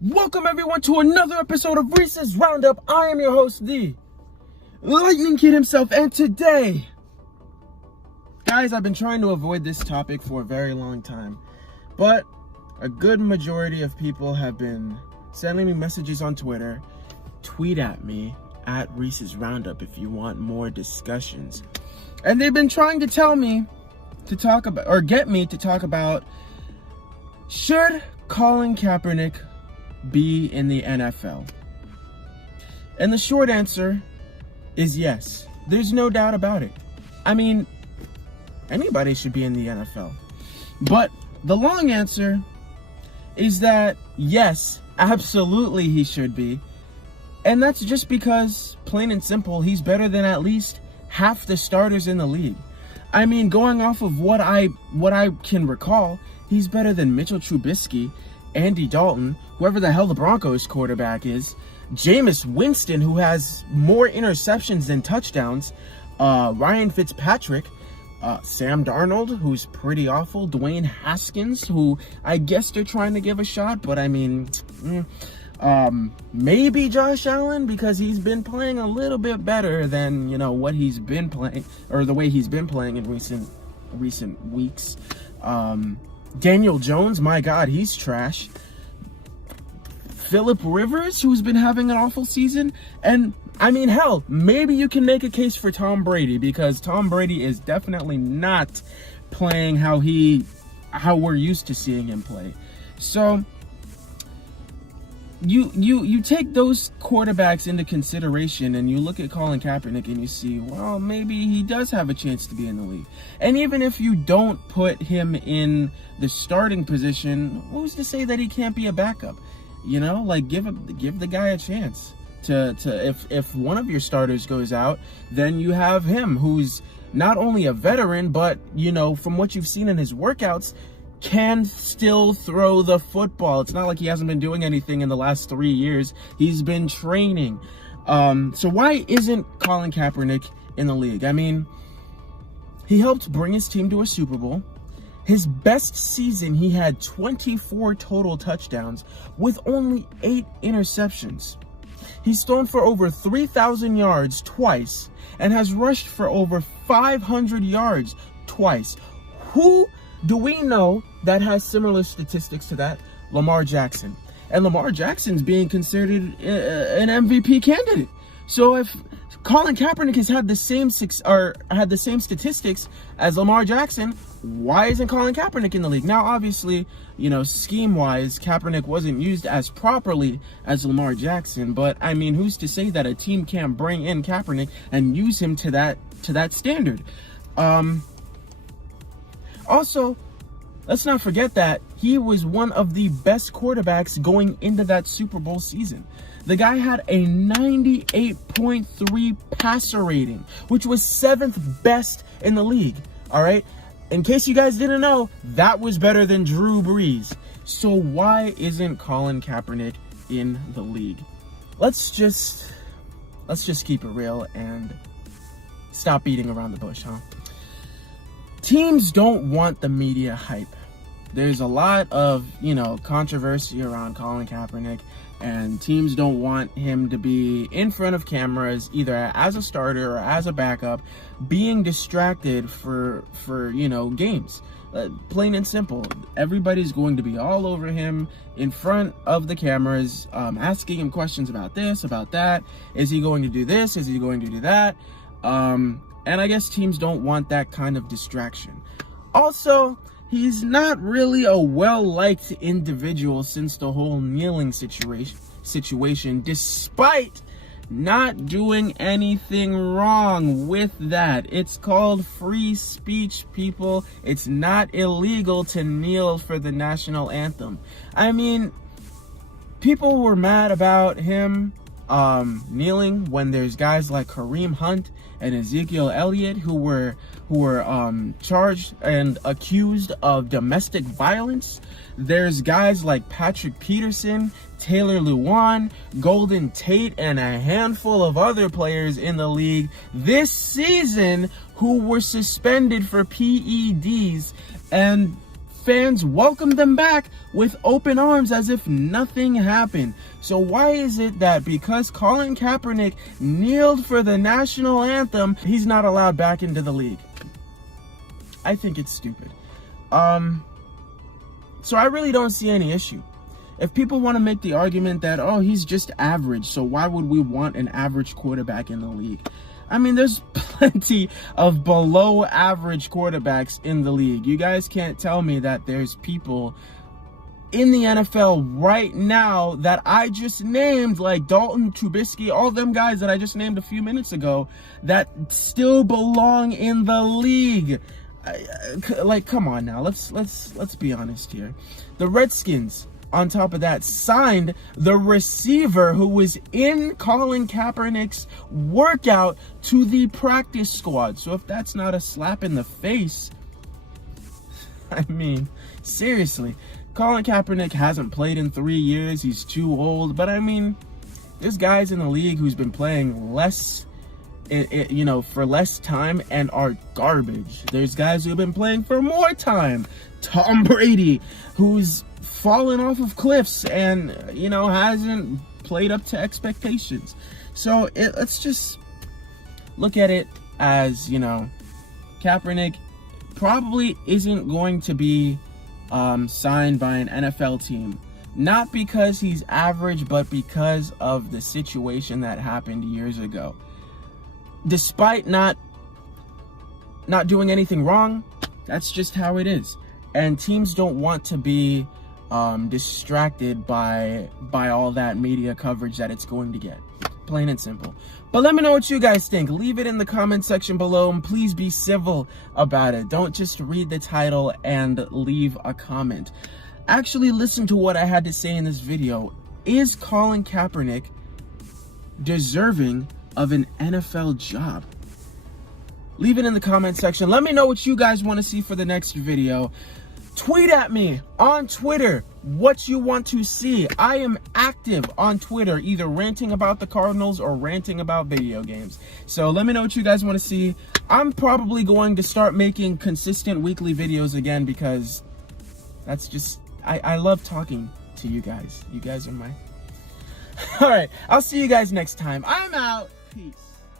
Welcome everyone to another episode of Reese's Roundup. I am your host, the Lightning Kid himself, and today, guys, I've been trying to avoid this topic for a very long time, but a good majority of people have been sending me messages on Twitter. Tweet at me at Reese's Roundup if you want more discussions. And they've been trying to tell me to talk about, or get me to talk about, should Colin Kaepernick be in the NFL? And the short answer is yes. There's no doubt about it. I mean, anybody should be in the NFL. But the long answer is that yes, absolutely he should be. And that's just because, plain and simple, he's better than at least half the starters in the league. I mean, going off of what I can recall, he's better than Mitchell Trubisky, Andy Dalton, whoever the hell the Broncos quarterback is, Jameis Winston, who has more interceptions than touchdowns, Ryan Fitzpatrick, Sam Darnold, who's pretty awful, Dwayne Haskins, who I guess they're trying to give a shot, but I mean, maybe Josh Allen, because he's been playing a little bit better than, you know, what he's been playing, or the way he's been playing in recent weeks. Daniel Jones, my God, he's trash. Phillip Rivers, who's been having an awful season. And, I mean, hell, maybe you can make a case for Tom Brady, because Tom Brady is definitely not playing how we're used to seeing him play. So, you take those quarterbacks into consideration, and you look at Colin Kaepernick and you see, well, maybe he does have a chance to be in the league. And even if you don't put him in the starting position, who's to say that he can't be a backup? You know, like, give the guy a chance to if one of your starters goes out, then you have him, who's not only a veteran, but, you know, from what you've seen in his workouts, can still throw the football. It's not like he hasn't been doing anything in the last 3 years. He's been training. So why isn't Colin Kaepernick in the league? I mean, he helped bring his team to a Super Bowl. His best season, he had 24 total touchdowns with only 8 interceptions. He's thrown for over 3,000 yards twice and has rushed for over 500 yards twice. Who do we know that has similar statistics to that? Lamar Jackson. And Lamar Jackson's being considered an MVP candidate. So if Colin Kaepernick has had the same statistics as Lamar Jackson, why isn't Colin Kaepernick in the league? Now, obviously, you know, scheme-wise, Kaepernick wasn't used as properly as Lamar Jackson, but I mean, who's to say that a team can't bring in Kaepernick and use him to that standard? Also, let's not forget that he was one of the best quarterbacks going into that Super Bowl season. The guy had a 98.3 passer rating, which was 7th best in the league. All right. In case you guys didn't know, that was better than Drew Brees. So why isn't Colin Kaepernick in the league? Let's just keep it real and stop beating around the bush, huh? Teams don't want the media hype. There's a lot of, you know, controversy around Colin Kaepernick, and teams don't want him to be in front of cameras, either as a starter or as a backup, being distracted for you know, games. Plain and simple. Everybody's going to be all over him in front of the cameras, asking him questions about this, about that. Is he going to do this? Is he going to do that? And I guess teams don't want that kind of distraction. Also, he's not really a well-liked individual since the whole kneeling situation, despite not doing anything wrong with that. It's called free speech, people. It's not illegal to kneel for the national anthem. I mean, people were mad about him kneeling when there's guys like Kareem Hunt and Ezekiel Elliott who were charged and accused of domestic violence. There's guys like Patrick Peterson, Taylor Lewan, Golden Tate, and a handful of other players in the league this season who were suspended for PEDs And fans welcomed them back with open arms as if nothing happened. So why is it that because Colin Kaepernick kneeled for the national anthem, he's not allowed back into the league? I think it's stupid. So I really don't see any issue. If people want to make the argument that, oh, he's just average, so why would we want an average quarterback in the league? I mean, there's plenty of below average quarterbacks in the league. You guys can't tell me that there's people in the NFL right now that I just named, like Dalton, Trubisky, all them guys that I just named a few minutes ago, that still belong in the league. Like, come on now, let's be honest here. The Redskins, on top of that, signed the receiver who was in Colin Kaepernick's workout to the practice squad. So if that's not a slap in the face, I mean, seriously, Colin Kaepernick hasn't played in 3 years. He's too old. But I mean, there's guys in the league who's been playing less, for less time and are garbage. There's guys who have been playing for more time. Tom Brady, who's fallen off of cliffs and, hasn't played up to expectations. So let's just look at it as, Kaepernick probably isn't going to be signed by an NFL team. Not because he's average, but because of the situation that happened years ago. Despite not doing anything wrong, that's just how it is. And teams don't want to be distracted by all that media coverage that it's going to get. Plain and simple. But let me know what you guys think. Leave it in the comment section below, and please be civil about it. Don't just read the title and leave a comment. Actually listen to what I had to say in this video. Is Colin Kaepernick deserving of an NFL job? Leave it in the comment section. Let me know what you guys want to see for the next video. Tweet at me on Twitter what you want to see. I am active on Twitter, either ranting about the Cardinals or ranting about video games. So let me know what you guys want to see. I'm probably going to start making consistent weekly videos again, because that's just, I love talking to you guys. You guys are my... All right, I'll see you guys next time. I'm out. Peace.